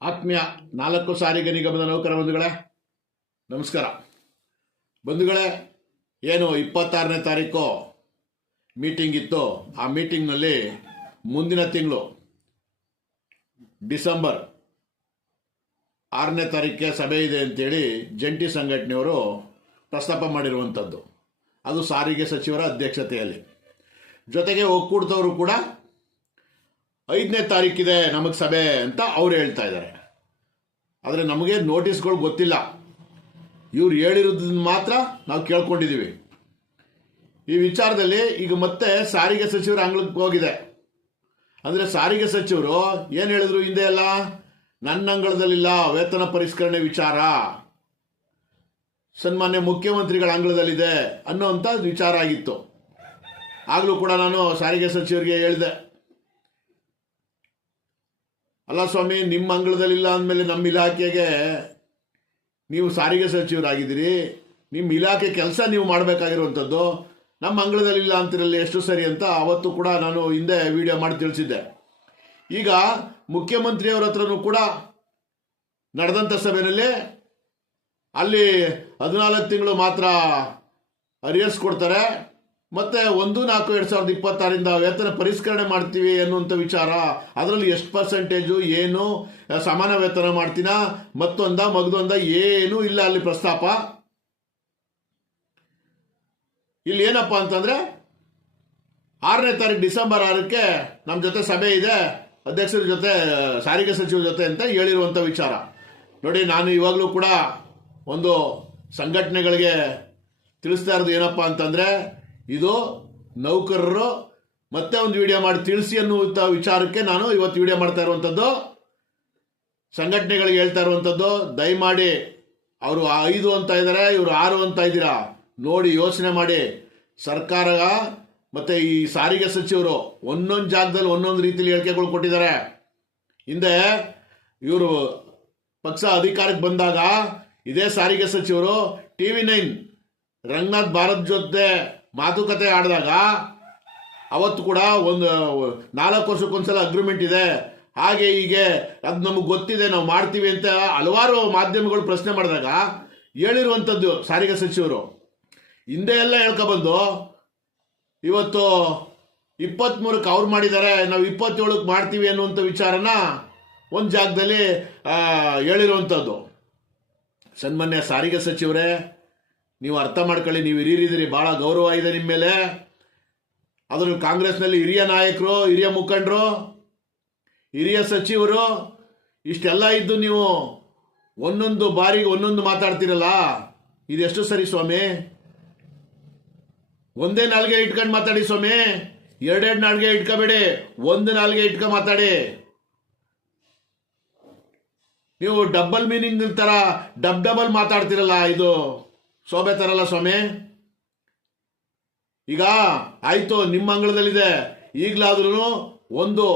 ಆತ್ಮೀಯ ನಾಲ್ಕು ಸಾರಿಗೆ ನಿಗಮದ ನೌಕರ ಬಂಧುಗಳೇ, ನಮಸ್ಕಾರ. ಬಂಧುಗಳೇ, ಏನು ಇಪ್ಪತ್ತಾರನೇ ತಾರೀಕು ಮೀಟಿಂಗ್ ಇತ್ತು? ಆ ಮೀಟಿಂಗ್ನಲ್ಲಿ ಮುಂದಿನ ತಿಂಗಳು, ಡಿಸೆಂಬರ್ ಆರನೇ ತಾರೀಕಿಗೆ ಸಭೆ ಇದೆ ಅಂತೇಳಿ ಜಂಟಿ ಸಂಘಟನೆಯವರು ಪ್ರಸ್ತಾಪ ಮಾಡಿರುವಂಥದ್ದು. ಅದು ಸಾರಿಗೆ ಸಚಿವರ ಅಧ್ಯಕ್ಷತೆಯಲ್ಲಿ. ಜೊತೆಗೆ ಒಕ್ಕೂಡ್ದವರು ಕೂಡ ಐದನೇ ತಾರೀಕಿದೆ ನಮಗೆ ಸಭೆ ಅಂತ ಅವ್ರು ಹೇಳ್ತಾ ಇದ್ದಾರೆ. ಆದರೆ ನಮಗೆ ನೋಟಿಸ್ಗಳು ಗೊತ್ತಿಲ್ಲ. ಇವ್ರು ಹೇಳಿರೋದನ್ನ ಮಾತ್ರ ನಾವು ಕೇಳ್ಕೊಂಡಿದ್ದೀವಿ ಈ ವಿಚಾರದಲ್ಲಿ ಈಗ ಮತ್ತೆ ಸಾರಿಗೆ ಸಚಿವರ ಅಂಗಳಕ್ಕೆ ಹೋಗಿದೆ. ಅಂದರೆ ಸಾರಿಗೆ ಸಚಿವರು ಏನು ಹೇಳಿದ್ರು ಹಿಂದೆ ಎಲ್ಲ? ನನ್ನ ಅಂಗಳದಲ್ಲಿಲ್ಲ, ವೇತನ ಪರಿಷ್ಕರಣೆ ವಿಚಾರ. ಸನ್ಮಾನ್ಯ ಮುಖ್ಯಮಂತ್ರಿಗಳ ಅಂಗಳದಲ್ಲಿದೆ ಅನ್ನೋಂಥ ವಿಚಾರ ಆಗಿತ್ತು. ಆಗಲೂ ಕೂಡ ನಾನು ಸಾರಿಗೆ ಸಚಿವರಿಗೆ ಹೇಳಿದೆ. ಅಲ್ಲ ಸ್ವಾಮಿ, ನಿಮ್ಮ ಅಂಗಳದಲ್ಲಿಲ್ಲ ಅಂದಮೇಲೆ ನಮ್ಮ ಇಲಾಖೆಗೆ ನೀವು ಸಾರಿಗೆ ಸಚಿವರಾಗಿದ್ದೀರಿ. ನಿಮ್ಮ ಇಲಾಖೆ ಕೆಲಸ ನೀವು ಮಾಡಬೇಕಾಗಿರುವಂಥದ್ದು. ನಮ್ಮ ಅಂಗಳದಲ್ಲಿಲ್ಲ ಅಂತಿರಲ್ಲ ಎಷ್ಟು ಸರಿ ಅಂತ ಅವತ್ತು ಕೂಡ ನಾನು ಹಿಂದೆ ವಿಡಿಯೋ ಮಾಡಿ ತಿಳಿಸಿದ್ದೆ. ಈಗ ಮುಖ್ಯಮಂತ್ರಿಯವರ ಹತ್ರನೂ ಕೂಡ ನಡೆದಂಥ ಸಭೆಯಲ್ಲಿ ಅಲ್ಲಿ ಹದಿನಾಲ್ಕು ತಿಂಗಳು ಮಾತ್ರ ಅರಿಯರ್ಸ್ ಕೊಡ್ತಾರೆ. ಮತ್ತೆ ಒಂದು ನಾಲ್ಕು ಎರಡು ಸಾವಿರದ ಇಪ್ಪತ್ತಾರಿಂದ ವೇತನ ಪರಿಷ್ಕರಣೆ ಮಾಡ್ತೀವಿ ಅನ್ನುವಂಥ ವಿಚಾರ. ಅದರಲ್ಲಿ ಎಷ್ಟು ಪರ್ಸೆಂಟೇಜು ಏನು ಸಮಾನ ವೇತನ ಮಾಡ್ತೀನ, ಮತ್ತೊಂದ, ಮಗದೊಂದ, ಏನೂ ಇಲ್ಲ ಅಲ್ಲಿ ಪ್ರಸ್ತಾಪ. ಇಲ್ಲಿ ಏನಪ್ಪ ಅಂತಂದ್ರೆ, ಆರನೇ ತಾರೀಕು ಡಿಸೆಂಬರ್ ಆರಕ್ಕೆ ನಮ್ಮ ಜೊತೆ ಸಭೆ ಇದೆ, ಅಧ್ಯಕ್ಷರ ಜೊತೆ ಸಾರಿಗೆ ಸಚಿವರ ಜೊತೆ ಅಂತ ಹೇಳಿರುವಂಥ ವಿಚಾರ. ನೋಡಿ, ನಾನು ಇವಾಗಲೂ ಕೂಡ ಒಂದು ಸಂಘಟನೆಗಳಿಗೆ ತಿಳಿಸ್ತಾ ಇರೋದು ಏನಪ್ಪ ಅಂತಂದರೆ ಇದು ನೌಕರರು ಮತ್ತೆ ಒಂದು ವಿಡಿಯೋ ಮಾಡಿ ತಿಳಿಸಿ ಅನ್ನುವಂಥ ವಿಚಾರಕ್ಕೆ ನಾನು ಇವತ್ತು ವಿಡಿಯೋ ಮಾಡ್ತಾ ಇರುವಂಥದ್ದು ಸಂಘಟನೆಗಳಿಗೆ ಹೇಳ್ತಾ ಇರುವಂಥದ್ದು ದಯಮಾಡಿ ಅವರು ಐದು ಅಂತ ಇದ್ದಾರೆ ಇವರು ಆರು ಅಂತ ಇದ್ದೀರಾ? ನೋಡಿ, ಯೋಚನೆ ಮಾಡಿ. ಸರ್ಕಾರ ಮತ್ತೆ ಈ ಸಾರಿಗೆ ಸಚಿವರು ಒಂದೊಂದು ಜಾಗದಲ್ಲಿ ಒಂದೊಂದು ರೀತಿಯಲ್ಲಿ ಹೇಳಿಕೆಗಳು ಕೊಟ್ಟಿದ್ದಾರೆ. ಹಿಂದೆ ಇವರು ಪಕ್ಷ ಅಧಿಕಾರಕ್ಕೆ ಬಂದಾಗ ಇದೇ ಸಾರಿಗೆ ಸಚಿವರು T V nine Ranganath Bharat ಜೊತೆ ಮಾತುಕತೆ ಆಡಿದಾಗ ಅವತ್ತು ಕೂಡ ಒಂದು, ನಾಲ್ಕು ವರ್ಷಕ್ಕೊಂದ್ಸಲ ಅಗ್ರಿಮೆಂಟ್ ಇದೆ. ಹಾಗೆ ಹೀಗೆ, ಅದು ನಮಗೆ ಗೊತ್ತಿದೆ, ನಾವು ಮಾಡ್ತೀವಿ ಅಂತ ಹಲವಾರು ಮಾಧ್ಯಮಗಳು ಪ್ರಶ್ನೆ ಮಾಡಿದಾಗ ಹೇಳಿರುವಂಥದ್ದು ಸಾರಿಗೆ ಸಚಿವರು. ಹಿಂದೆ ಎಲ್ಲ ಹೇಳ್ಕೊಬಂದು ಇವತ್ತು ಇಪ್ಪತ್ತ್ಮೂರಕ್ಕೆ ಅವ್ರು ಮಾಡಿದ್ದಾರೆ, ನಾವು ಇಪ್ಪತ್ತೇಳಕ್ಕೆ ಮಾಡ್ತೀವಿ ಅನ್ನುವಂಥ ವಿಚಾರನ ಒಂದು ಜಾಗದಲ್ಲಿ ಹೇಳಿರುವಂಥದ್ದು ಸನ್ಮಾನ್ಯ ಸಾರಿಗೆ ಸಚಿವರೇ ನೀವು ಅರ್ಥ ಮಾಡ್ಕೊಳ್ಳಿ, ನೀವು ಹಿರಿಯರಿದ್ದೀರಿ, ಭಾಳ ಗೌರವ ಇದೆ ನಿಮ್ಮ ಮೇಲೆ. ಅದನ್ನು ಕಾಂಗ್ರೆಸ್ನಲ್ಲಿ ಹಿರಿಯ ನಾಯಕರು, ಹಿರಿಯ ಮುಖಂಡರು, ಹಿರಿಯ ಸಚಿವರು, ಇಷ್ಟೆಲ್ಲ ಇದ್ದು ನೀವು ಒಂದೊಂದು ಬಾರಿಗೆ ಒಂದೊಂದು ಮಾತಾಡ್ತೀರಲ್ಲ? ಇದೆಷ್ಟು ಸರಿ ಸ್ವಾಮಿ? ಒಂದೇ ನಾಲ್ಗೆ ಇಟ್ಕೊಂಡು ಮಾತಾಡಿ ಸ್ವಾಮಿ. ಎರಡೆರಡು ನಾಲ್ಗೆ ಇಟ್ಕೋಬೇಡಿ, ಒಂದು ನಾಲ್ಗೆ ಇಟ್ಕೊ ಮಾತಾಡಿ. ನೀವು ಡಬ್ಬಲ್ ಮೀನಿಂಗ್ ತರ ಡಬ್ ಡಬಲ್ ಮಾತಾಡ್ತಿರಲ್ಲ ಇದು. ಶೋಭೆ ತರಲ್ಲ ಸ್ವಾಮಿ. ಈಗ ಆಯ್ತು, ನಿಮ್ಮ ಅಂಗಳದಲ್ಲಿದೆ. ಈಗಲಾದ್ರೂ ಒಂದು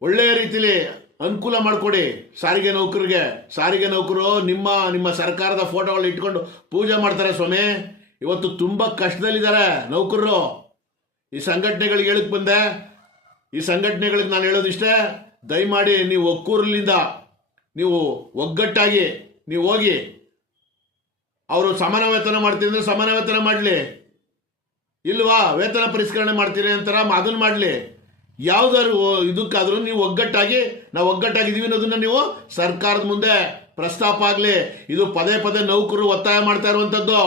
ಒಳ್ಳೆಯ ರೀತಿಲಿ ಅನುಕೂಲ ಮಾಡಿಕೊಡಿ. ಸಾರಿಗೆ ನೌಕರಿಗೆ ಸಾರಿಗೆ ನೌಕರು ನಿಮ್ಮ ನಿಮ್ಮ ಸರ್ಕಾರದ ಫೋಟೋಗಳು ಇಟ್ಕೊಂಡು ಪೂಜೆ ಮಾಡ್ತಾರೆ ಸ್ವಾಮಿ. ಇವತ್ತು ತುಂಬ ಕಷ್ಟದಲ್ಲಿದ್ದಾರೆ ನೌಕರರು. ಈ ಸಂಘಟನೆಗಳಿಗೆ ಹೇಳಕ್ಕೆ ಬಂದೆ. ಈ ಸಂಘಟನೆಗಳಿಗೆ ನಾನು ಹೇಳೋದಿಷ್ಟೇ, ದಯಮಾಡಿ ನೀವು ಒಕ್ಕೂರಲಿಂದ ನೀವು ಒಗ್ಗಟ್ಟಾಗಿ ನೀವು ಹೋಗಿ ಅವರು ಸಮಾನ ವೇತನ ಮಾಡ್ತೀನಿ ಅಂದ್ರೆ ಸಮಾನ ವೇತನ ಮಾಡಲಿ. ಇಲ್ವಾ? ವೇತನ ಪರಿಷ್ಕರಣೆ ಮಾಡ್ತೀರಿ ಅಂತಾರ ಅದನ್ನ ಮಾಡಲಿ. ಯಾವ್ದಾದ್ರು ಇದಕ್ಕಾದ್ರೂ ನೀವು ಒಗ್ಗಟ್ಟಾಗಿ, ನಾವು ಒಗ್ಗಟ್ಟಾಗಿದ್ದೀವಿ ಅನ್ನೋದನ್ನ ನೀವು ಸರ್ಕಾರದ ಮುಂದೆ ಪ್ರಸ್ತಾಪ ಆಗಲಿ. ಇದು ಪದೇ ಪದೇ ನೌಕರರು ಒತ್ತಾಯ ಮಾಡ್ತಾ ಇರುವಂಥದ್ದು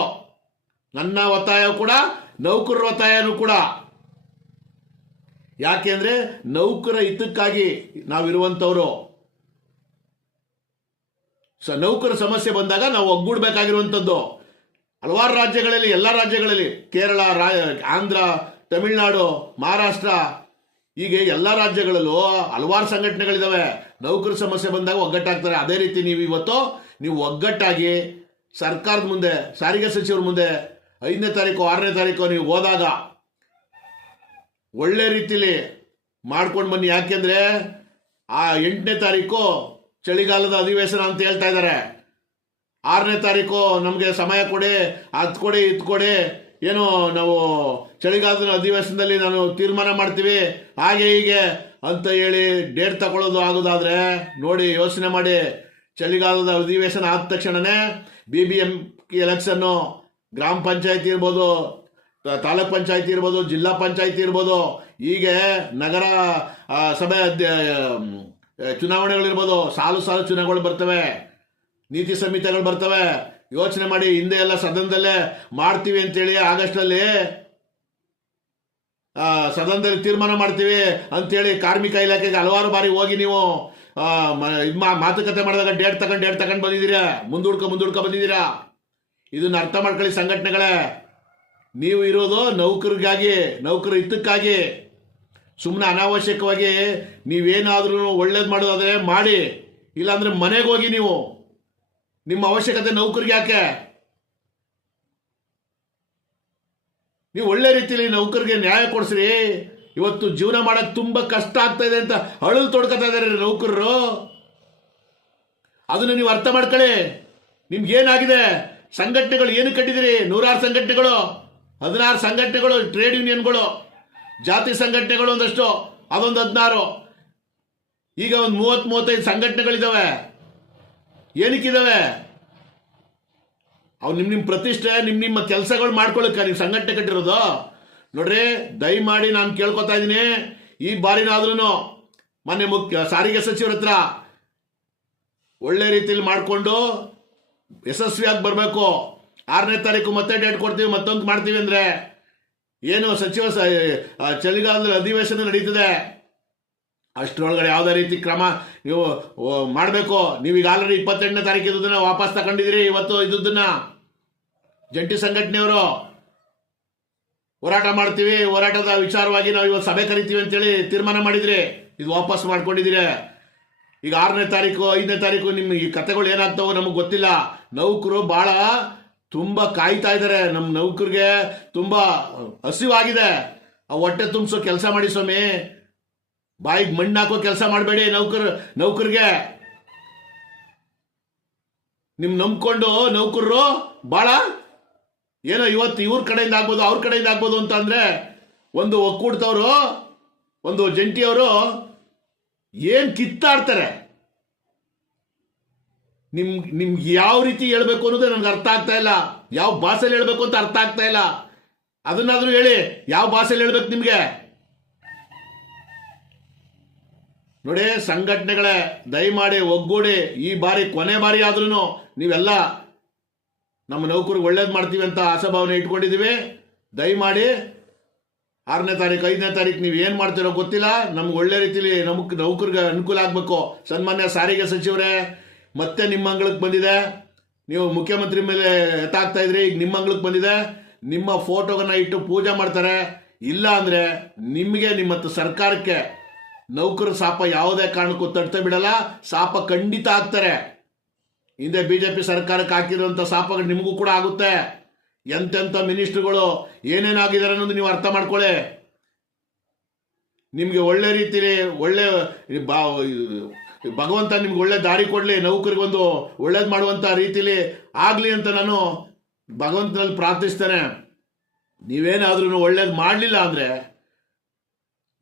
ನನ್ನ ಒತ್ತಾಯ ಕೂಡ ನೌಕರರ ಒತ್ತಾಯನೂ ಕೂಡ. ಯಾಕೆಂದ್ರೆ ನೌಕರ ಹಿತಕ್ಕಾಗಿ ನಾವಿರುವಂಥವ್ರು. ಸ ನೌಕರ ಸಮಸ್ಯೆ ಬಂದಾಗ ನಾವು ಒಗ್ಗೂಡ್ಬೇಕಾಗಿರುವಂಥದ್ದು. ಹಲವಾರು ರಾಜ್ಯಗಳಲ್ಲಿ, ಎಲ್ಲ ರಾಜ್ಯಗಳಲ್ಲಿ, ಕೇರಳ, ರಾ, ಆಂಧ್ರ, ತಮಿಳುನಾಡು, ಮಹಾರಾಷ್ಟ್ರ, ಹೀಗೆ ಎಲ್ಲ ರಾಜ್ಯಗಳಲ್ಲೂ ಹಲವಾರು ಸಂಘಟನೆಗಳಿದ್ದಾವೆ ನೌಕರ ಸಮಸ್ಯೆ ಬಂದಾಗ ಒಗ್ಗಟ್ಟಾಗ್ತಾರೆ. ಅದೇ ರೀತಿ ನೀವು ಇವತ್ತು, ನೀವು ಒಗ್ಗಟ್ಟಾಗಿ ಸರ್ಕಾರದ ಮುಂದೆ, ಸಾರಿಗೆ ಸಚಿವರ ಮುಂದೆ ಐದನೇ ತಾರೀಕು, ಆರನೇ ತಾರೀಕು ನೀವು ಹೋದಾಗ ಒಳ್ಳೆ ರೀತಿಲಿ ಮಾಡ್ಕೊಂಡು ಬನ್ನಿ. ಯಾಕೆಂದ್ರೆ ಆ ಎಂಟನೇ ತಾರೀಕು ಚಳಿಗಾಲದ ಅಧಿವೇಶನ ಅಂತ ಹೇಳ್ತಾ ಇದ್ದಾರೆ. ಆರನೇ ತಾರೀಕು ನಮಗೆ ಸಮಯ ಕೊಡಿ, ಅದು ಕೊಡಿ, ಇದು ಕೊಡಿ. ಏನು ನಾವು ಚಳಿಗಾಲದ ಅಧಿವೇಶನದಲ್ಲಿ ನಾನು ತೀರ್ಮಾನ ಮಾಡ್ತೀವಿ. ಹಾಗೆ ಹೀಗೆ ಅಂತ ಹೇಳಿ ಡೇಟ್ ತಗೊಳ್ಳೋದು ಆಗೋದಾದರೆ ನೋಡಿ, ಯೋಚನೆ ಮಾಡಿ. ಚಳಿಗಾಲದ ಅಧಿವೇಶನ ಆದ ತಕ್ಷಣನೇ ಬಿ ಬಿ ಎಂ ಎಲೆಕ್ಷನ್ನು ಗ್ರಾಮ ಪಂಚಾಯತಿ ಇರ್ಬೋದು ತಾಲೂಕ್ ಪಂಚಾಯತಿ ಇರ್ಬೋದು, ಜಿಲ್ಲಾ ಪಂಚಾಯತಿ ಇರ್ಬೋದು. ಹೀಗೆ ನಗರ ಸಭೆ ಚುನಾವಣೆಗಳಿರ್ಬೋದು, ಸಾಲು ಸಾಲು ಚುನಾವಣೆಗಳು ಬರ್ತವೆ. ನೀತಿ ಸಂಹಿತೆಗಳು ಬರ್ತವೆ. ಯೋಚನೆ ಮಾಡಿ ಹಿಂದೆ ಎಲ್ಲ ಸದನದಲ್ಲೇ ಮಾಡ್ತೀವಿ ಅಂತೇಳಿ ಆಗಸ್ಟಲ್ಲಿ ಸದನದಲ್ಲಿ ತೀರ್ಮಾನ ಮಾಡ್ತೀವಿ ಅಂತೇಳಿ ಕಾರ್ಮಿಕ ಇಲಾಖೆಗೆ ಹಲವಾರು ಬಾರಿ ಹೋಗಿ ನೀವು ಮಾತುಕತೆ ಮಾಡಿದಾಗ ಡೇಟ್ ತಗೊಂಡು ಡೇಟ್ ತಗೊಂಡು ಬಂದಿದ್ದೀರಾ? ಮುಂದೂಡ್ಕೊ ಮುಂದೂಡ್ಕೊ ಬಂದಿದ್ದೀರಾ? ಇದನ್ನ ಅರ್ಥ ಮಾಡ್ಕೊಳ್ಳಿ ಸಂಘಟನೆಗಳೇ. ನೀವು ಇರೋದು ನೌಕರಿಗಾಗಿ, ನೌಕರ ಹಿತಕ್ಕಾಗಿ. ಸುಮ್ಮನೆ ಅನಾವಶ್ಯಕವಾಗಿ ನೀವೇನಾದ್ರೂ ಒಳ್ಳೇದು ಮಾಡೋದಾದರೆ ಮಾಡಿ. ಇಲ್ಲಾಂದರೆ ಮನೆಗೆ ಹೋಗಿ ನೀವು. ನಿಮ್ಮ ಅವಶ್ಯಕತೆ ನೌಕರಿಗೆ ಯಾಕೆ? ನೀವು ಒಳ್ಳೆ ರೀತಿಯಲ್ಲಿ ನೌಕರಿಗೆ ನ್ಯಾಯ ಕೊಡಿಸ್ರಿ. ಇವತ್ತು ಜೀವನ ಮಾಡಕ್ ತುಂಬಾ ಕಷ್ಟ ಆಗ್ತಾ ಇದೆ ಅಂತ ಅಳಲು ತೊಡ್ಕೊತಾ ಇದಾರೆ ನೌಕರರು. ಅದನ್ನು ನೀವು ಅರ್ಥ ಮಾಡ್ಕೊಳ್ಳಿ. ನಿಮ್ಗೇನಾಗಿದೆ? ಸಂಘಟನೆಗಳು ಏನು ಕಟ್ಟಿದಿರಿ ನೂರಾರು ಸಂಘಟನೆಗಳು, ಹದಿನಾರು ಸಂಘಟನೆಗಳು, ಟ್ರೇಡ್ ಯೂನಿಯನ್ಗಳು. ಜಾತಿ ಸಂಘಟನೆಗಳು ಒಂದಷ್ಟು, ಅದೊಂದು ಹದಿನಾರು. ಈಗ ಒಂದು ಮೂವತ್ತ್, ಮೂವತ್ತೈದು ಸಂಘಟನೆಗಳಿದ್ದಾವೆ ಏನಕ್ಕಿದಾವೆ? ಅವು ನಿಮ್ಮ ನಿಮ್ಮ ಪ್ರತಿಷ್ಠೆ ನಿಮ್ಮ ನಿಮ್ಮ ಕೆಲಸಗಳು ಮಾಡ್ಕೊಳ್ಳೋಕೆ ನೀವು ಸಂಘಟನೆ ಕಟ್ಟಿರೋದು. ನೋಡ್ರಿ, ದಯಮಾಡಿ ನಾನು ಕೇಳ್ಕೊತಾ ಇದ್ದೀನಿ ಈ ಬಾರಿನಾದ್ರೂ ಮೊನ್ನೆ ಮುಖ್ಯ, ಸಾರಿಗೆ ಸಚಿವರ ಹತ್ರ ಒಳ್ಳೆ ರೀತಿಯಲ್ಲಿ ಮಾಡಿಕೊಂಡು ಯಶಸ್ವಿಯಾಗಿ ಬರಬೇಕು. ಆರನೇ ತಾರೀಕು ಮತ್ತೆ ಡೇಟ್ ಕೊಡ್ತೀವಿ, ಮತ್ತೊಂದು ಮಾಡ್ತೀವಿ ಅಂದ್ರೆ ಏನು ಸಚಿವ ಚಳಿಗಾಲದಲ್ಲಿ ಅಧಿವೇಶನ ನಡೀತದೆ? ಅಷ್ಟರೊಳಗಡೆ ಯಾವುದೇ ರೀತಿ ಕ್ರಮ ನೀವು ಮಾಡಬೇಕು? ನೀವೀಗ ಆಲ್ರೆಡಿ ಇಪ್ಪತ್ತೆಂಟನೇ ತಾರೀಕು ಇದ್ದದನ್ನ ವಾಪಸ್ ತಗೊಂಡಿದ್ದೀರಿ ಇವತ್ತು ಇದ್ದುದನ್ನ? ಜಂಟಿ ಸಂಘಟನೆಯವರು ಹೋರಾಟ ಮಾಡ್ತೀವಿ, ಹೋರಾಟದ ವಿಚಾರವಾಗಿ ನಾವು ಇವತ್ತು ಸಭೆ ಕರಿತೀವಿ ಅಂತೇಳಿ ತೀರ್ಮಾನ ಮಾಡಿದ್ರಿ. ಇದು ವಾಪಸ್ ಮಾಡ್ಕೊಂಡಿದ್ದೀರಿ. ಈಗ ಆರನೇ ತಾರೀಕು, ಐದನೇ ತಾರೀಕು ನಿಮ್ಮ ಈ ಕಥೆಗಳು ಏನಾಗ್ತಾವೋ ನಮಗೆ ಗೊತ್ತಿಲ್ಲ. ನೌಕರು ಬಹಳ ತುಂಬಾ ಕಾಯ್ತಾ ಇದ್ದಾರೆ ನಮ್ಮ ನೌಕರಿಗೆ, ತುಂಬಾ ಹಸಿವಾಗಿದೆ. ಆ ಹೊಟ್ಟೆ ತುಂಬಿಸೋ ಕೆಲಸ ಮಾಡಿ ಸ್ವಾಮಿ. ಬಾಯಿಗೆ ಮಣ್ಣು ಹಾಕೋ ಕೆಲಸ ಮಾಡಬೇಡಿ ನೌಕರ್, ನೌಕರಿಗೆ. ನಿಮ್ ನಂಬ್ಕೊಂಡು ನೌಕರರು, ಬಾಳ. ಏನೋ ಇವತ್ತು ಇವ್ರ ಕಡೆಯಿಂದ ಆಗ್ಬೋದು, ಅವ್ರ ಕಡೆಯಿಂದ ಆಗ್ಬೋದು ಅಂತ ಅಂದ್ರೆ ಒಂದು ಒಕ್ಕೂಟದವರು, ಒಂದು ಜಂಟಿಯವರು ಏನ್ ಕಿತ್ತಾಡ್ತಾರೆ? ನಿಮ್, ನಿಮ್ಗೆ ಯಾವ ರೀತಿ ಹೇಳ್ಬೇಕು ಅನ್ನೋದೇ ನನಗೆ ಅರ್ಥ ಆಗ್ತಾ ಇಲ್ಲ. ಯಾವ ಭಾಷೆಯಲ್ಲಿ ಹೇಳ್ಬೇಕು ಅಂತ ಅರ್ಥ ಆಗ್ತಾ ಇಲ್ಲ. ಅದನ್ನಾದರೂ ಹೇಳಿ, ಯಾವ ಭಾಷೆಯಲ್ಲಿ ಹೇಳ್ಬೇಕು ನಿಮಗೆ? ನೋಡಿ, ಸಂಘಟನೆಗಳೇ, ದಯಮಾಡಿ ಒಗ್ಗೂಡಿ, ಈ ಬಾರಿ ಕೊನೆ ಬಾರಿ ಆದ್ರೂ ನೀವೆಲ್ಲ ನಮ್ಮ ನೌಕರಿಗೆ ಒಳ್ಳೇದು ಮಾಡ್ತೀವಿ ಅಂತ ಆಶಾಭಾವನೆ ಇಟ್ಕೊಂಡಿದ್ದೀವಿ. ದಯಮಾಡಿ ಆರನೇ ತಾರೀಕು, ಐದನೇ ತಾರೀಕು ನೀವು ಏನು ಮಾಡ್ತೀರೋ ಗೊತ್ತಿಲ್ಲ. ನಮ್ಗೆ ಒಳ್ಳೆ ರೀತಿಲಿ ನಮಗೆ ನೌಕರಿಗೆ ಅನುಕೂಲ ಆಗಬೇಕು. ಸನ್ಮಾನ್ಯ ಸಾರಿಗೆ ಸಚಿವರೇ ಮತ್ತೆ ನಿಮ್ಮ ಅಂಗಳಕ್ಕೆ ಬಂದಿದೆ? ನೀವು ಮುಖ್ಯಮಂತ್ರಿ ಮೇಲೆ ಎತ್ತಾಗ್ತಾ ಇದ್ರಿ, ಈಗ ನಿಮ್ಮ ಅಂಗಳಕ್ಕೆ ಬಂದಿದೆ. ನಿಮ್ಮ ಫೋಟೋಗನ್ನ ಇಟ್ಟು ಪೂಜೆ ಮಾಡ್ತಾರೆ. ಇಲ್ಲ ಅಂದ್ರೆ ನಿಮಗೆ ನಿಮ್ಮ ತ- ಸರ್ಕಾರಕ್ಕೆ ನೌಕರ ಸಾಪ ಯಾವುದೇ ಕಾರಣಕ್ಕೂ ತಡ್ತಾ ಬಿಡಲ್ಲ. ಸಾಪ ಖಂಡಿತ ಆಗ್ತಾರೆ ಹಿಂದೆ ಬಿಜೆಪಿ ಸರ್ಕಾರಕ್ಕೆ ಹಾಕಿರುವಂತ ಸಾಪಗಳು ನಿಮಗೂ ಕೂಡ ಆಗುತ್ತೆ. ಎಂತೆಂಥ ಮಿನಿಸ್ಟ್ರುಗಳು ಏನೇನಾಗಿದ್ದಾರೆ ಅನ್ನೋದು ನೀವು ಅರ್ಥ ಮಾಡ್ಕೊಳ್ಳಿ. ನಿಮಗೆ ಒಳ್ಳೆ ರೀತಿಲಿ ಒಳ್ಳೆ ಬಾ- ಭಗವಂತ ನಿಮ್ಗೆ ಒಳ್ಳೆ ದಾರಿ ಕೊಡ್ಲಿ ನೌಕರಿಗೊಂದು ಒಳ್ಳೇದು ಮಾಡುವಂತ ರೀತಿಲಿ ಆಗಲಿ ಅಂತ ನಾನು ಭಗವಂತನಲ್ಲಿ ಪ್ರಾರ್ಥಿಸ್ತೇನೆ. ನೀವೇನಾದ್ರೂ ಒಳ್ಳೇದು ಮಾಡಲಿಲ್ಲ ಅಂದ್ರೆ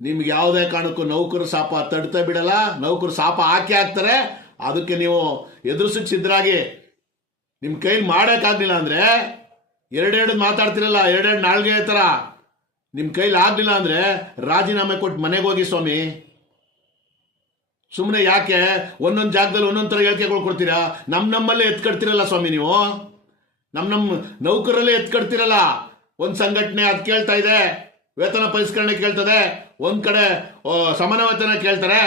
ನಿಮ್ಗೆ ಯಾವುದೇ ಕಾರಣಕ್ಕೂ ನೌಕರು ಸಾಪ ತಡ್ತಾ ಬಿಡಲ್ಲ, ನೌಕರು ಸಾಪ ಹಾಕಿ ಹಾಕ್ತಾರೆ, ಅದಕ್ಕೆ ನೀವು ಎದುರಿಸಕ್ಕೆ ಸಿದ್ಧರಾಗಿ ನಿಮ್ಮ ಕೈಲಿ ಮಾಡೋಕ್ಕಾಗಲಿಲ್ಲ ಅಂದ್ರೆ ಎರಡೆರಡು ಮಾತಾಡ್ತಿರಲ್ಲ, ಎರಡೆರಡು ನಾಲ್ಗೆ ಥರ ನಿಮ್ಮ ಕೈಲಿ ಆಗಲಿಲ್ಲ ಅಂದ್ರೆ ರಾಜೀನಾಮೆ ಕೊಟ್ಟು ಮನೆಗೆ ಹೋಗಿ ಸ್ವಾಮಿ. ಸುಮ್ಮನೆ ಯಾಕೆ? ಒಂದೊಂದು ಜಾಗದಲ್ಲಿ ಒಂದೊಂದು ಥರ ಹೇಳಿಕೆಗಳು ಕೊಡ್ತೀರಾ? ನಮ್ಮ ನಮ್ಮಲ್ಲೇ ಎತ್ಕಡ್ತಿರಲ್ಲ ಸ್ವಾಮಿ ನೀವು? ನಮ್ಮ ನಮ್ಮ ನೌಕರಲ್ಲೇ ಎತ್ಕಡ್ತಿರಲ್ಲ ಒಂದು ಸಂಘಟನೆ ಅದು ಕೇಳ್ತಾ ಇದೆ, ವೇತನ ಪರಿಷ್ಕರಣೆ ಕೇಳ್ತದೆ, ಒಂದು ಕಡೆ ಸಮಾನ ವೇತನ ಕೇಳ್ತಾರೆ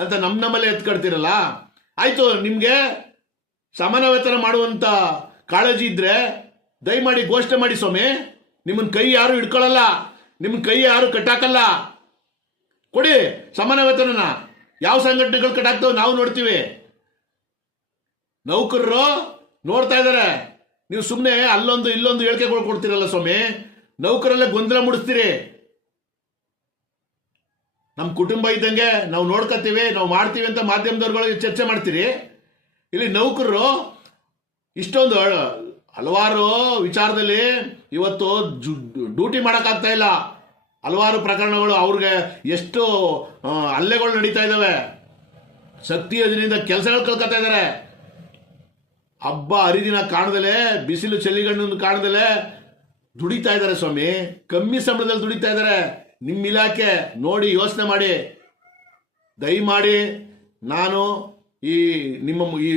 ಅಂತ ನಮ್ಮ ನಮ್ಮಲ್ಲೇ ಎತ್ಕಡ್ತಿರಲ್ಲ ಆಯಿತು, ನಿಮಗೆ ಸಮಾನ ವೇತನ ಮಾಡುವಂಥ ಕಾಳಜಿ ಇದ್ದರೆ ದಯಮಾಡಿ ಘೋಷಣೆ ಮಾಡಿ ಸ್ವಾಮಿ. ನಿಮ್ಮನ್ನ ಕೈ ಯಾರು ಹಿಡ್ಕೊಳ್ಳಲ್ಲ ನಿಮ್ಮ ಕೈ ಯಾರು ಕಟ್ಟಾಕಲ್ಲ? ಕೊಡಿ ಸಮಾನ ವೇತನನ. ಯಾವ ಸಂಘಟನೆಗಳು ಕಟ್ಟಾಕ್ತವೆ ನಾವು ನೋಡ್ತೀವಿ. ನೌಕರರು ನೋಡ್ತಾ ಇದ್ದಾರೆ ನೀವು ಸುಮ್ಮನೆ ಅಲ್ಲೊಂದು ಇಲ್ಲೊಂದು ಹೇಳಿಕೆಗಳು ಕೊಡ್ತೀರಲ್ಲ ಸ್ವಾಮಿ? ನೌಕರಲ್ಲೇ ಗೊಂದಲ ಮೂಡಿಸ್ತೀರಿ. ನಮ್ಮ ಕುಟುಂಬ ಇದ್ದಂಗೆ ನಾವು ನೋಡ್ಕೋತೀವಿ ನಾವು ಮಾಡ್ತೀವಿ ಅಂತ ಮಾಧ್ಯಮದವ್ರುಗಳಿಗೆ ಚರ್ಚೆ ಮಾಡ್ತೀರಿ. ಇಲ್ಲಿ ನೌಕರರು ಇಷ್ಟೊಂದು ಹಲವಾರು ವಿಚಾರದಲ್ಲಿ ಇವತ್ತು ಡ್ಯೂಟಿ ಮಾಡೋಕ್ಕಾಗ್ತಾ ಇಲ್ಲ. ಹಲವಾರು ಪ್ರಕರಣಗಳು ಅವ್ರಿಗೆ ಎಷ್ಟು ಹಲ್ಲೆಗಳು ನಡೀತಾ ಇದ್ದಾವೆ. ಶಕ್ತಿ ಯೋಜನೆಯಿಂದ ಕೆಲಸಗಳು ಕಲ್ಕೊತಾ ಇದ್ದಾರೆ. ಹಬ್ಬ ಹರಿದಿನ ಕಾಣದಲೆ ಬಿಸಿಲು ಚಳಿಗಣ್ಣನ್ನು ಕಾಣದಲೆ ದುಡಿತಾ ಇದ್ದಾರೆ ಸ್ವಾಮಿ. ಕಮ್ಮಿ ಸಂಬಳದಲ್ಲಿ ದುಡಿತಾ ಇದ್ದಾರೆ. ನಿಮ್ಮ ಇಲಾಖೆ ನೋಡಿ, ಯೋಚನೆ ಮಾಡಿ. ದಯಮಾಡಿ ನಾನು ಈ ನಿಮ್ಮ ಈ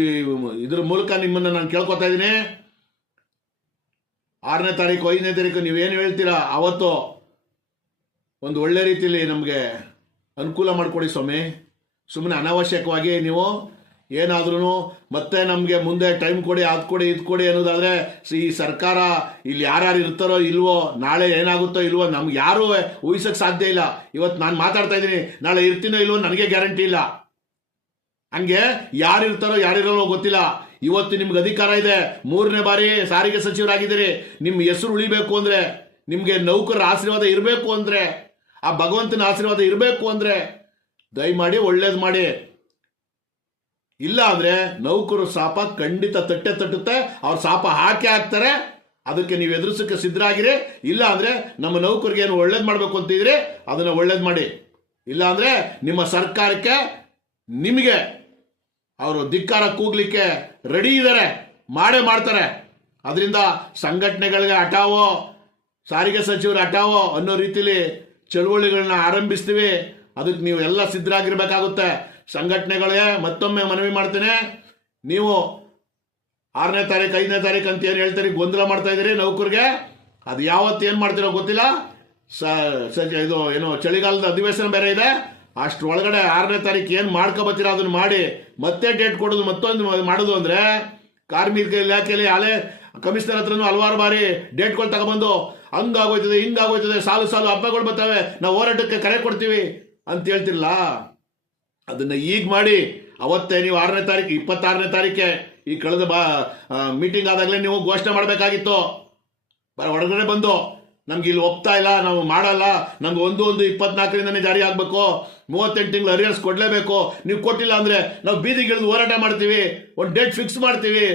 ಇದ್ರ ಮೂಲಕ ನಿಮ್ಮನ್ನು ನಾನು ಕೇಳ್ಕೊತಾ ಇದ್ದೀನಿ. ಆರನೇ ತಾರೀಕು, ಐದನೇ ತಾರೀಕು ನೀವೇನು ಹೇಳ್ತೀರಾ? ಅವತ್ತು ಒಂದು ಒಳ್ಳೆ ರೀತಿಯಲ್ಲಿ ನಮಗೆ ಅನುಕೂಲ ಮಾಡಿಕೊಡಿ ಸ್ವಾಮಿ. ಸುಮ್ಮನೆ ಅನಾವಶ್ಯಕವಾಗಿ ನೀವು ಏನಾದ್ರೂ ಮತ್ತೆ ನಮಗೆ ಮುಂದೆ ಟೈಮ್ ಕೊಡಿ, ಅದು ಕೊಡಿ, ಇದು ಕೊಡಿ ಅನ್ನೋದಾದರೆ ಈ ಸರ್ಕಾರ ಇಲ್ಲಿ ಯಾರ್ಯಾರು ಇರ್ತಾರೋ ಇಲ್ವೋ, ನಾಳೆ ಏನಾಗುತ್ತೋ ಇಲ್ವೋ, ನಮ್ಗೆ ಯಾರೂ ಊಹಿಸಕ್ಕೆ ಸಾಧ್ಯ ಇಲ್ಲ. ಇವತ್ತು ನಾನು ಮಾತಾಡ್ತಾ ಇದ್ದೀನಿ. ನಾಳೆ ಇರ್ತೀನೋ ಇಲ್ವೋ ನನಗೆ ಗ್ಯಾರಂಟಿ ಇಲ್ಲ. ಹಂಗೆ ಯಾರು ಇರ್ತಾರೋ ಯಾರಿರೋ ಗೊತ್ತಿಲ್ಲ. ಇವತ್ತು ನಿಮ್ಗೆ ಅಧಿಕಾರ ಇದೆ. ಮೂರನೇ ಬಾರಿ ಸಾರಿಗೆ ಸಚಿವರಾಗಿದ್ದೀರಿ. ನಿಮ್ಮ ಹೆಸರು ಉಳಿಬೇಕು ಅಂದ್ರೆ, ನಿಮಗೆ ನೌಕರರ ಆಶೀರ್ವಾದ ಇರಬೇಕು ಅಂದ್ರೆ ಆ ಭಗವಂತನ ಆಶೀರ್ವಾದ ಇರಬೇಕು ಅಂದರೆ ದಯಮಾಡಿ ಒಳ್ಳೇದು ಮಾಡಿ. ಇಲ್ಲ ಅಂದರೆ ನೌಕರು ಶಾಪ ಖಂಡಿತ ತಟ್ಟೆ ತಟ್ಟುತ್ತೆ, ಅವ್ರ ಶಾಪ ಹಾಕಿ ಹಾಕ್ತಾರೆ, ಅದಕ್ಕೆ ನೀವು ಎದುರಿಸಕ್ಕೆ ಸಿದ್ಧರಾಗಿರಿ. ಇಲ್ಲ ಅಂದರೆ ನಮ್ಮ ನೌಕರಿಗೆ ಏನು ಒಳ್ಳೇದು ಮಾಡಬೇಕು ಅಂತಿದ್ರೆ ಅದನ್ನು ಒಳ್ಳೇದು ಮಾಡಿ. ಇಲ್ಲ ಅಂದರೆ ನಿಮ್ಮ ಸರ್ಕಾರಕ್ಕೆ ನಿಮಗೆ ಅವರು ಧಿಕ್ಕಾರ ಕೂಗ್ಲಿಕ್ಕೆ ರೆಡಿ ಇದ್ದಾರೆ ಮಾಡೇ ಮಾಡ್ತಾರೆ. ಅದರಿಂದ ಸಂಘಟನೆಗಳಿಗೆ ಹಠಾವೋ, ಸಾರಿಗೆ ಸಚಿವರು ಹಠಾವೋ ಅನ್ನೋ ರೀತಿಲಿ ಚಳುವಳಿಗಳನ್ನ ಆರಂಭಿಸ್ತೀವಿ, ಅದಕ್ಕೆ ನೀವು ಎಲ್ಲ ಸಿದ್ಧರಾಗಿರ್ಬೇಕಾಗುತ್ತೆ. ಸಂಘಟನೆಗಳೇ, ಮತ್ತೊಮ್ಮೆ ಮನವಿ ಮಾಡ್ತೇನೆ. ನೀವು ಆರನೇ ತಾರೀಕು ಐದನೇ ತಾರೀಕು ಅಂತ ಏನು ಹೇಳ್ತೀರಿ, ಗೊಂದಲ ಮಾಡ್ತಾ ಇದ್ದೀರಿ ನೌಕರಿಗೆ. ಅದು ಯಾವತ್ತು ಏನು ಮಾಡ್ತೀರೋ ಗೊತ್ತಿಲ್ಲ. ಸ ಇದು ಏನು, ಚಳಿಗಾಲದ ಅಧಿವೇಶನ ಬೇರೆ ಇದೆ. ಅಷ್ಟು ಒಳಗಡೆ ಆರನೇ ತಾರೀಕು ಏನು ಮಾಡ್ಕೊಬತ್ತೀರ ಅದನ್ನು ಮಾಡಿ, ಮತ್ತೆ ಡೇಟ್ ಕೊಡೋದು, ಮತ್ತೊಂದು ಮಾಡೋದು ಅಂದರೆ, ಕಾರ್ಮಿಕ ಇಲಾಖೆಯಲ್ಲಿ ಹಳೆ ಕಮಿಷನರ್ ಹತ್ರನೂ ಹಲವಾರು ಬಾರಿ ಡೇಟ್ಗಳು ತಗೊಬಂದು ಹಂಗಾಗೋಯ್ತದೆ, ಹಿಂಗಾಗೋಯ್ತದೆ, ಸಾಲು ಸಾಲು ಹಬ್ಬಗಳು ಬರ್ತವೆ, ನಾವು ಹೋರಾಟಕ್ಕೆ ಕರೆ ಕೊಡ್ತೀವಿ ಅಂತ ಹೇಳ್ತಿರಲ್ಲ ಅದನ್ನ ಈಗ ಮಾಡಿ, ಅವತ್ತೇ ನೀವು ಆರನೇ ತಾರೀಕು, ಇಪ್ಪತ್ತಾರನೇ ತಾರೀಕೆ, ಈ ಕಳೆದ ಬಾ ಮೀಟಿಂಗ್ ಆದಾಗಲೇ ನೀವು ಘೋಷಣೆ ಮಾಡಬೇಕಾಗಿತ್ತು. ಬರ, ಹೊರಗಡೆ ಬಂದು. ನಮ್ಗೆ ಇಲ್ಲಿ ಒಪ್ತಾ ಇಲ್ಲ, ನಾವು ಮಾಡಲ್ಲ. ನಮ್ಗೆ ಒಂದು ಒಂದು ಇಪ್ಪತ್ನಾಲ್ಕರಿಂದನೇ ಜಾರಿ ಆಗಬೇಕು. ಮೂವತ್ತೆಂಟು ತಿಂಗಳು ಅರಿಯರ್ಸ್ ಕೊಡಲೇಬೇಕು. ನೀವು ಕೊಟ್ಟಿಲ್ಲ ಅಂದರೆ ನಾವು ಬೀದಿಗೆ ಇಳಿದು ಹೋರಾಟ ಮಾಡ್ತೀವಿ. ಒಂದು ಡೇಟ್ ಫಿಕ್ಸ್ ಮಾಡ್ತೀವಿ.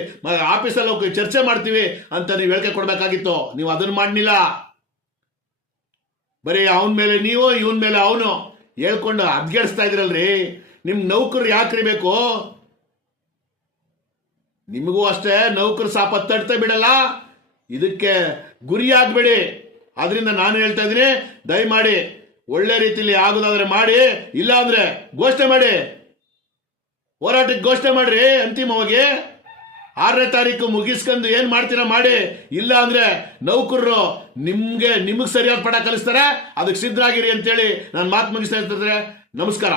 ಆಫೀಸಲ್ಲಿ ಹೋಗಿ ಚರ್ಚೆ ಮಾಡ್ತೀವಿ ಅಂತ ನೀವು ಹೇಳಿಕೆ ಕೊಡಬೇಕಾಗಿತ್ತು. ನೀವು ಅದನ್ನು ಮಾಡಲಿಲ್ಲ. ಬರೀ ಅವನ ಮೇಲೆ ನೀವು, ಇವನ ಮೇಲೆ ಅವನು. ಹೇಳ್ಕೊಂಡು ಅದ್ಗೆಡಿಸ್ತಾ ಇದ್ರಲ್ರಿ. ನಿಮ್ಮ ನೌಕರು ಯಾಕ್ರಿ ಬೇಕು ನಿಮಗೂ ಅಷ್ಟೇ ನೌಕರು ಸಾಪ ತಡ್ತಾ ಬಿಡಲ್ಲ. ಇದಕ್ಕೆ ಗುರಿಯಾಗ್ಬೇಡಿ. ಆದ್ರಿಂದ ನಾನು ಹೇಳ್ತಾ ಇದ್ದೀನಿ, ದಯಮಾಡಿ ಒಳ್ಳೆ ರೀತಿಯಲ್ಲಿ ಆಗೋದಾದ್ರೆ ಮಾಡಿ ಇಲ್ಲ ಅಂದ್ರೆ ಘೋಷಣೆ ಮಾಡಿ. ಹೋರಾಟಕ್ಕೆ ಘೋಷಣೆ ಮಾಡ್ರಿ ಅಂತಿಮವಾಗಿ. ಆರನೇ ತಾರೀಕು ಮುಗಿಸ್ಕೊಂಡು ಏನು ಮಾಡ್ತೀರಾ ಮಾಡಿ ಇಲ್ಲ ಅಂದ್ರೆ ನೌಕರರು ನಿಮಗೆ ನಿಮಗೆ ಸರಿಯಾದ ಪಡ ಕಲಿಸ್ತಾರೆ, ಅದಕ್ಕೆ ಸಿದ್ಧರಾಗಿರಿ ಅಂತೇಳಿ ನಾನು ಮಾತು ಮುಗಿಸ್ತಾ ಇರ್ತಿದ್ರೆ ನಮಸ್ಕಾರ.